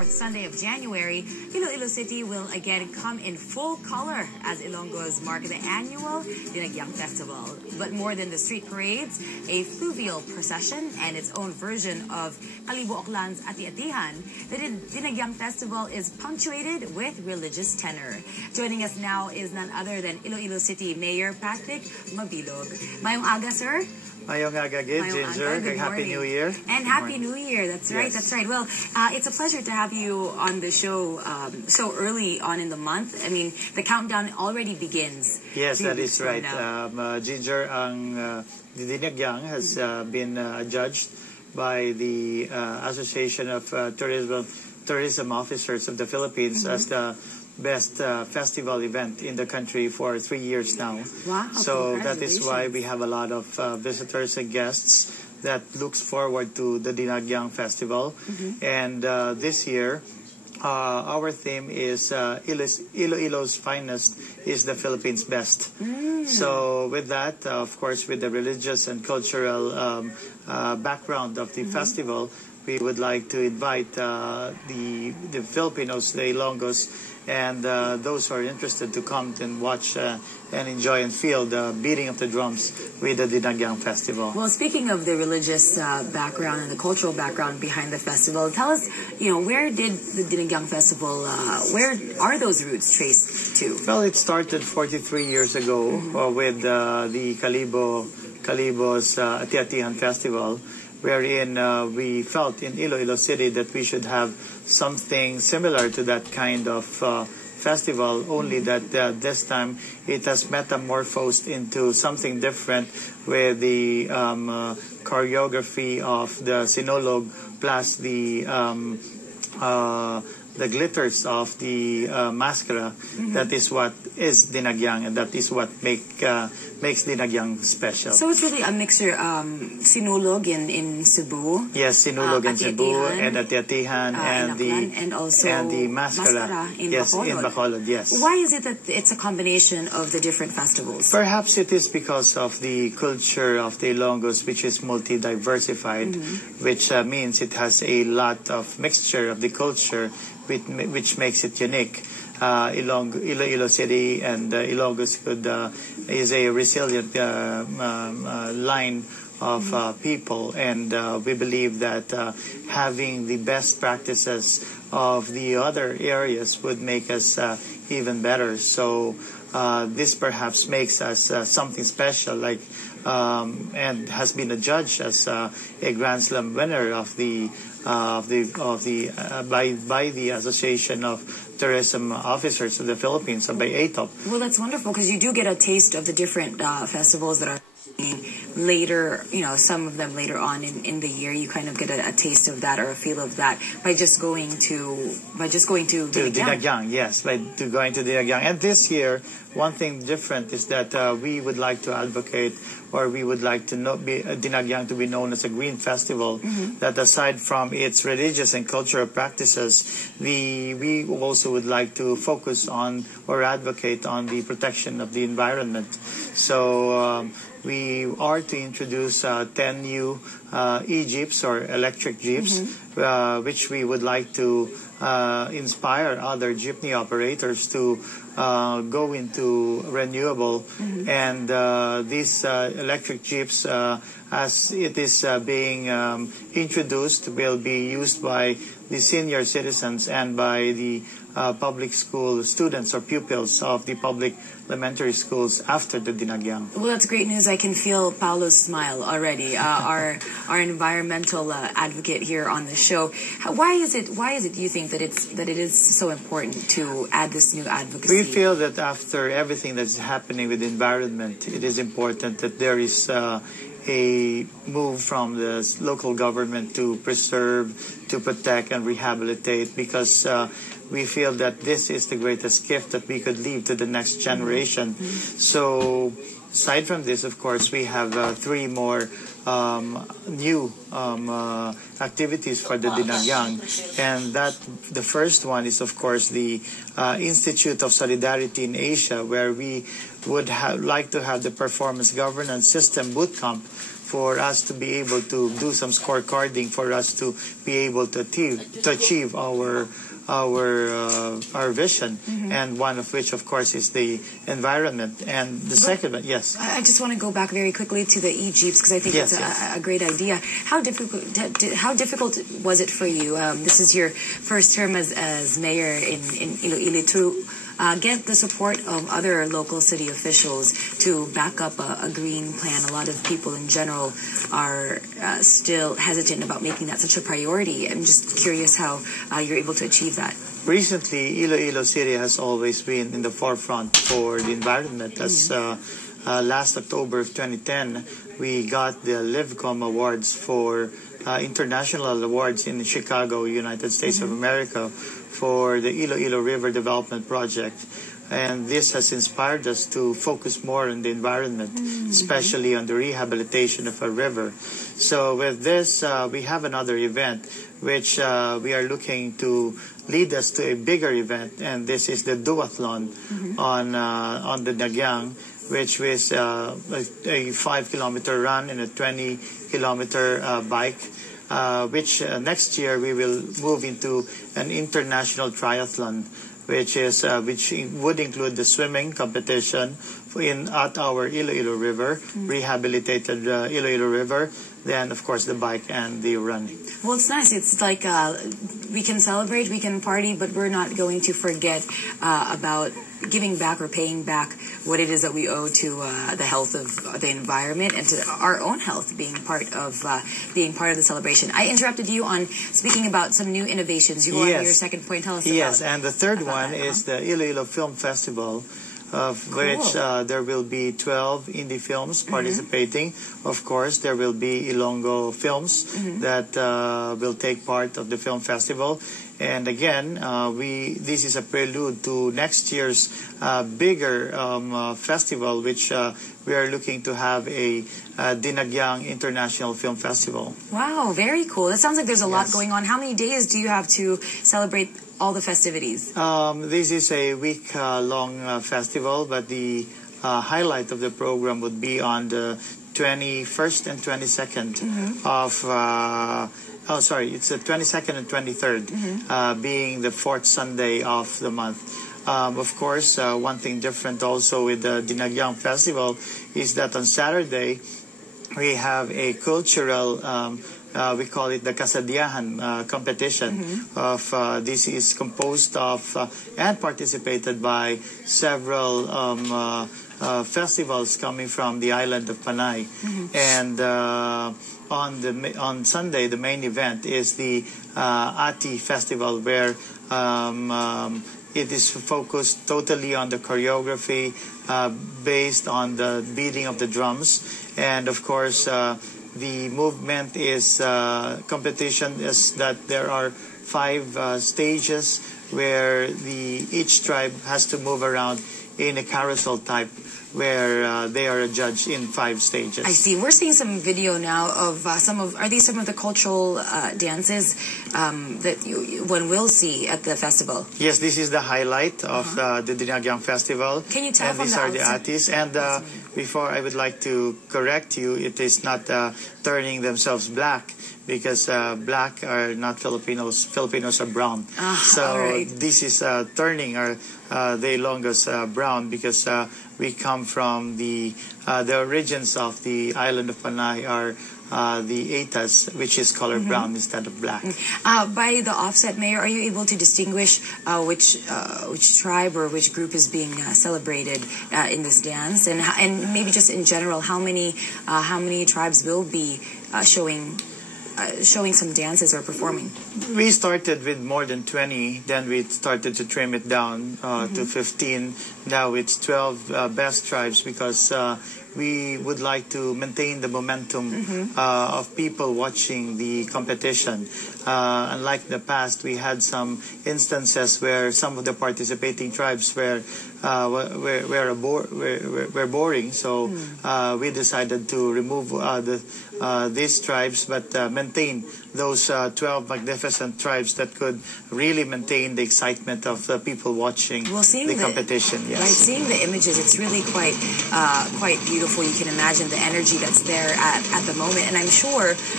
fourth Sunday of January, Iloilo City will again come in full color as Ilonggos mark the annual Dinagyang Festival. But more than the street parades, a fluvial procession and its own version of Kalibo Oklan's Ati-Atihan, the Dinagyang Festival is punctuated with religious tenor. Joining us now is none other than Iloilo City Mayor Patrick Mabilog. Mayong aga, sir. Mayong aga, Ginger. Happy New Year. And Happy New Year. That's right. That's right. Well, it's a pleasure to have you on the show so early on in the month. I mean, the countdown already begins. Yes, that is right. Ginger, the Dinagyang has been judged by the Association of Tourism Officers of the Philippines as the best festival event in the country for 3 years now. Wow! So that is why we have a lot of visitors and guests that looks forward to the Dinagyang Festival. And this year, our theme is Iloilo's finest is the Philippines' best. So with that, of course, with the religious and cultural background of the festival, we would like to invite the Filipinos, the Ilonggos, and those who are interested to come and watch and enjoy and feel the beating of the drums with the Dinagyang Festival. Well, speaking of the religious background and the cultural background behind the festival, tell us, where did the Dinagyang Festival, where are those roots traced to? Well, it started 43 years ago with the Kalibo's Ati-Atihan Festival, wherein we felt in Iloilo City that we should have something similar to that kind of festival, only that this time it has metamorphosed into something different with the choreography of the sinolog plus the glitters of the mascara. That is what is Dinagyang, and that is what makes Dinagyang special. So it's really a mixture, sinulog in Cebu. Yes, sinulog in Cebu, and Ati-Atihan, and the mascara in Bacolod. Yes. Why is it that it's a combination of the different festivals? Perhaps it is because of the culture of the Ilonggos, which is multi-diversified, which means it has a lot of mixture of the culture, which makes it unique. Iloilo City and Ilonggos is a resilient line of people, and we believe that having the best practices of the other areas would make us even better. So this perhaps makes us something special, like and has been adjudged as a Grand Slam winner of by the Association of Tourism Officers of the Philippines, by ATOP. Well, that's wonderful, because you do get a taste of the different festivals that are later, some of them later on in the year. You kind of get a taste of that or a feel of that by just going to Dinagyang. Yes, by going to Dinagyang. And this year, one thing different is that we would like to advocate, or we would like to Dinagyang to be known as a green festival, that aside from its religious and cultural practices, we also would like to focus on or advocate on the protection of the environment. So we are to introduce 10 new e-jeeps or electric jeeps, which we would like to inspire other jeepney operators to go into renewable. And these electric jeeps, as it is being introduced, will be used by the senior citizens and by the public school students or pupils of the public elementary schools after the Dinagyang. Well, that's great news. I can feel Paolo's smile already, our environmental advocate here on the show. Why is it do you think that it is so important to add this new advocacy? We feel that after everything that's happening with the environment, it is important that there is a move from the local government to preserve, to protect, and rehabilitate, because we feel that this is the greatest gift that we could leave to the next generation. So aside from this, of course, we have 3 more new activities for the Dinagyang, and that the first one is, of course, the Institute of Solidarity in Asia, where we would like to have the performance governance system bootcamp for us to be able to do some scorecarding for us to be able to achieve our vision, and one of which, of course, is the environment. And the second one, yes. I just want to go back very quickly to the e-jeeps because I think it's a great idea. How difficult was it for you? This is your first term as mayor in Iloilo to get the support of other local city officials to back up a green plan. A lot of people in general are still hesitant about making that such a priority. I'm just curious how you're able to achieve that. Recently, Iloilo City has always been in the forefront for the environment. As last October of 2010, we got the LivCom Awards for international awards in Chicago, United States of America, for the Iloilo River Development Project. And this has inspired us to focus more on the environment, especially on the rehabilitation of a river. So with this, we have another event which we are looking to lead us to a bigger event, and this is the duathlon on the Dinagyang, which is a 5-kilometer run and a 20-kilometer bike. Which next year we will move into an international triathlon, which would include the swimming competition at our Iloilo River, rehabilitated Iloilo River, then of course the bike and the running. Well, it's nice. It's like we can celebrate, we can party, but we're not going to forget about giving back or paying back what it is that we owe to the health of the environment and to our own health being part of the celebration. I interrupted you on speaking about some new innovations. You go on to your second point. Tell us about. Yes, and the third one is the Iloilo Film Festival, of which there will be 12 indie films participating. Of course, there will be Ilonggo films that will take part of the film festival. And again, this is a prelude to next year's bigger festival, which we are looking to have a Dinagyang International Film Festival. Wow, very cool. That sounds like there's a lot going on. How many days do you have to celebrate all the festivities? This is a week-long festival, but the highlight of the program would be on the 21st and 22nd of... it's the 22nd and 23rd, being the fourth Sunday of the month. Of course, one thing different also with the Dinagyang Festival is that on Saturday, we have a cultural, we call it the Kasadiyahan competition. This is composed of and participated by several festivals coming from the island of Panay. And on Sunday, the main event is the Ati Festival, where it is focused totally on the choreography based on the beating of the drums. And of course, the movement is competition is that there are 5 stages where each tribe has to move around in a carousel type, where they are judged in 5 stages. I see. We're seeing some video now of are these some of the cultural dances that one will see at the festival? Yes, this is the highlight of the Dinagyang Festival. Can you tell and these are the artists. And before, I would like to correct you, it is not turning themselves black, because black are not Filipinos. Filipinos are brown. So this is turning the Ilonggos brown, because we come from the origins of the island of Panay are the Etas, which is color brown instead of black. By the offset, Mayor, are you able to distinguish which tribe or which group is being celebrated in this dance, and maybe just in general, how many tribes will be showing some dances or performing? We started with more than 20, then we started to trim it down to 15. Now it's 12 best tribes, because we would like to maintain the momentum of people watching the competition. Unlike the past, we had some instances where some of the participating tribes were we're boring, so we decided to remove these tribes, but maintain those 12 magnificent tribes that could really maintain the excitement of the people watching the competition. Yes. Right, seeing the images, it's really quite beautiful. You can imagine the energy that's there at the moment, and I'm sure